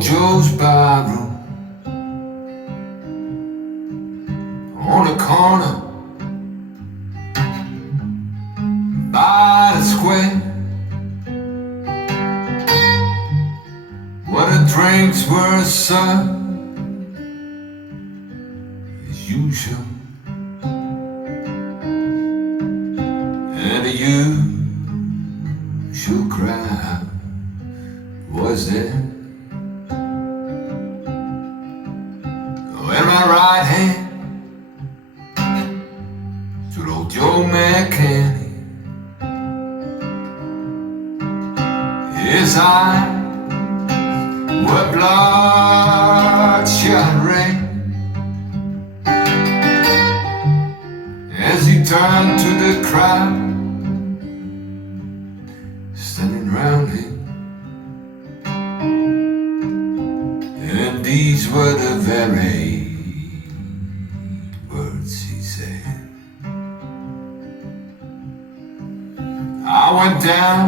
old Joe's barroom on the corner by the square, where the drinks were served as usual, and the usual crowd was there. Oh, in my right hand stood old Joe McCanny. His eyes were bloodshot red as he turned to the crowd standing round him. And these were the very words he said. I went down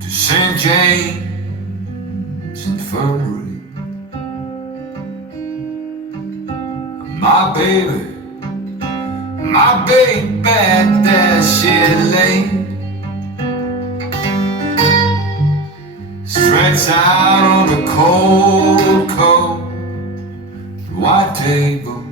to St. James Infirmary. My baby there she lay, stretched out on the cold white table.